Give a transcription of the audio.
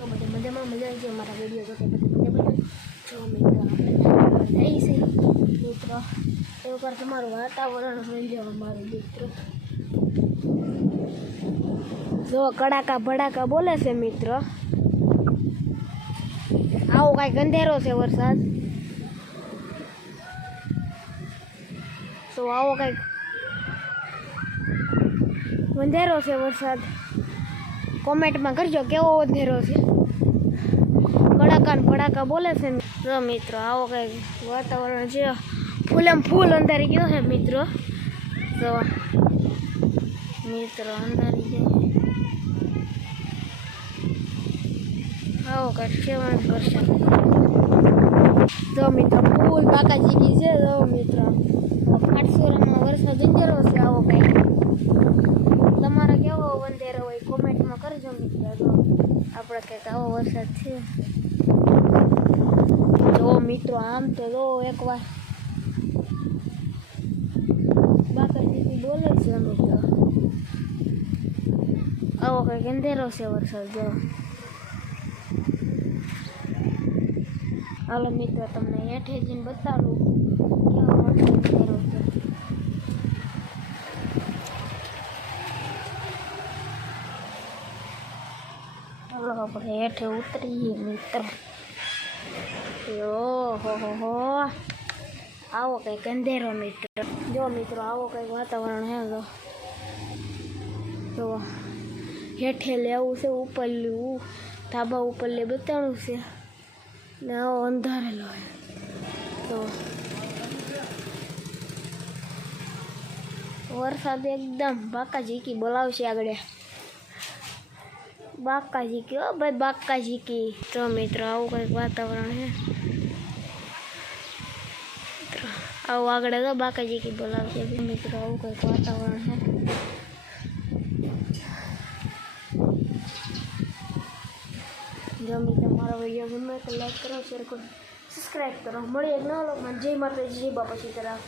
તો બધે મજામાં મજા આવી અમારા વિડીયો જોતે બધે મજા જો મિત્રો આપણે જઈ છે મિત્રો એક વાર તમારું વાતાવરણ જોઈ લો અમારું મિત્રો જો કડાકા ભડાકા બોલે છે મિત્રો આવો કાંઈક અંધેરો છે વરસાદ તો આવો કાંઈક અંધેરો છે વરસાદ કોમેન્ટમાં કરજો કેવો અંધેરો છે કડાકા ને ભડાકા બોલે છે જો મિત્રો આવો કંઈક વાતાવરણ છે ફૂલમ ફૂલ અંધારી ગયો છે મિત્રો તો મિત્રો અંધારી ગયો આવો કંઈક સેવન વરસાદ જો મિત્રો ફૂલ બાકાજી છે જો મિત્રો ખાટસુરામાં વરસાદ અંધેરો છે આવો કંઈક તમારે કેવો અંધેરો હોય કોમેન્ટમાં કરજો મિત્રો જો આપણે કંઈક આવો વરસાદ છે જો મિત્રો આમ તો જો એકવાર બાકાજી બોલે છે મિત્રો આવો કંઈક અંધેરો છે વરસાદ જો હાલો મિત્રો તમને હેઠે જઈને બતાવું કેવો વરસાદ અંધેરો છે ચાલો આપણે હેઠે ઉતરીએ મિત્રો હો આવો કંઈક અંધેરો મિત્રો જો મિત્રો આવો કંઈક વાતાવરણ હે તો હેઠે લેવું છે ઉપર લેવું ધાબા ઉપર લે બતાડવું છે ને આવો અંધારેલો તો વરસાદ એકદમ બાકાજી બોલાવશે આગળ બાકાજી કી ભાઈ બાકાજી કી તો મિત્રો આવું કંઈક વાતાવરણ છે આવું આગળ તો બાકાજી કી બોલાવશે મિત્રો આવું કંઈક વાતાવરણ છે જો મિત્રો મારો વિડીયો ગમે તો લાઈક કરો શેર કરો સબસ્ક્રાઈબ કરો મળીએ નવા લોકોમાં જય માતાજી જય બાપા સીતારામ